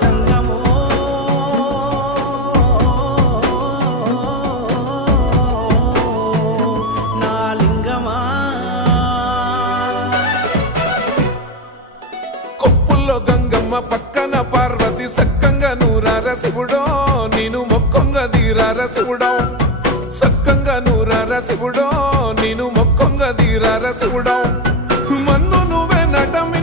జంగమో నా లింగమా కొప్పుల్లో గంగమ్మ పక్కన పార్వతి సక్కంగా నూరార శివుడో నేను మొక్కంగా దీరార శివుడో సక్కంగా నూరార శివుడో నేను మొక్కంగా దీరార శివుడో మన్ను నువ్వే నటమి